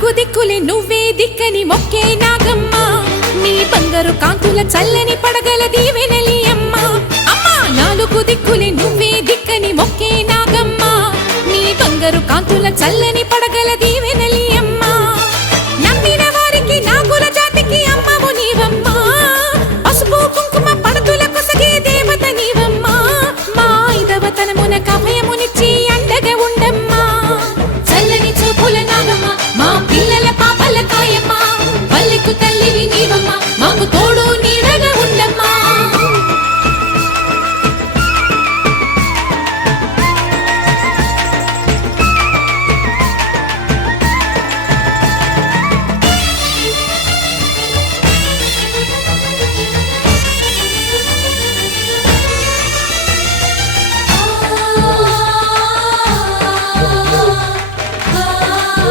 నాలుగు దిక్కులే నువ్వే దిక్కని మొక్కే నాగమ్మ నీ బంగారు కాంతుల చల్లని పడగల దీవెనలి అమ్మ అమ్మా నాలుగు దిక్కులే నువ్వే దిక్కని మొక్కే నాగమ్మ నీ బంగారు కాంతుల చల్లని పడగల